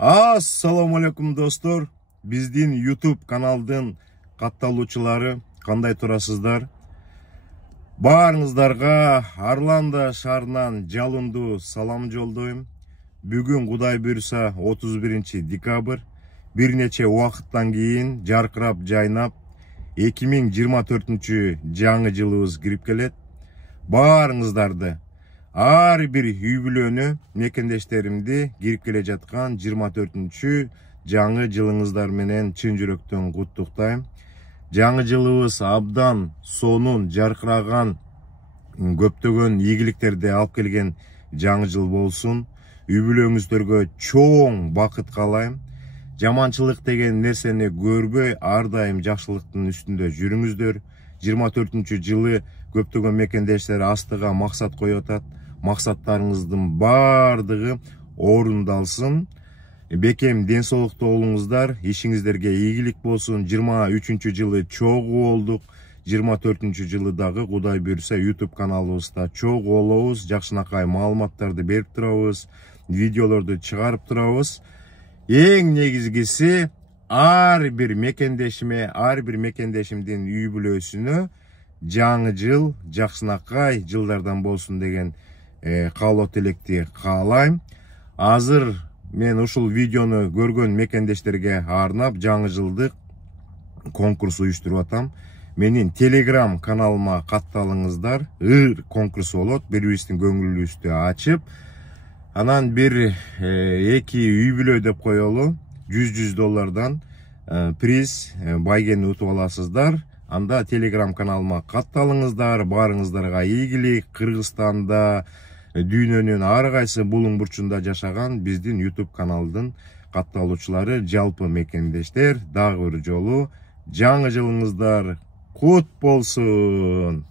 Assalamu alaikum dostlar. Биздин YouTube каналдын катталуучулары кандай турасыздар? Баарыңыздарга Орландо шаарынан жалындуу салам жолдойм. Бүгүн Кудай буйруса 31 декабрь. Бир нече убакыттан кийин жаркырап жайнап 2024 жаңы жылыбыз кирип келет. Баарыңыздарды ар бир үй бүлөнү мекендештеримди кирип келе жаткан 24 жаңы жылыңыздар менен чын жүрөктөн куттуктайм. Жаңы жылыбыз абдан сонун жаркыраган көптөгөн ийгиликтерди алып келген жаңы жыл болсун. Үй бүлөңүздөргө чоң бакыт каалайм. Жаманчылык деген нерсени көрбөй, ар дайым жакшылыктын үстүндө жүрүңүздөр. 24 жылы көптөгөн мекендештер астыга максат коюп атат. Максаттарыңыздын бардыгы орундалсын. Бекем ден соолукта болуңуздар, ишиңиздерге ийгилик болсун. 23 жылы чогуу болдук. 24 жылы дагы Кудай буйруса YouTube каналыбызда чогуу болобуз. Жакшынакай маалыматтарды берип турабыз, видеолорду чыгарып турабыз. Эң негизгиси ар бир мекендешимдин үй бүлөсүнө жаңы жыл жакшынакай жылдардан болсун деген каалоо тилекти каалайм. Азыр мен ушул видеону көргөн мекендештерге арнап жаңы жылдык конкурс уюштуруп атам. Менин Telegram каналыма катталыңыздар. Конкурс болот. Бири-бирибиздин көңүлүбүздү ачып, анан бир эки үй бүлө деп коелу. $100 приз байгени утуп аласыздар. Анда Telegram каналыма катталыңыздар. Баарыңыздарга ийгилик. Кыргызстанда, дүйнөнүн ар кайсы булуң бурчунда жашаган биздин YouTube каналдын катталуучулары, жалпы мекендештер, дагы бир жолу жаңы жылыңыздар кут болсун.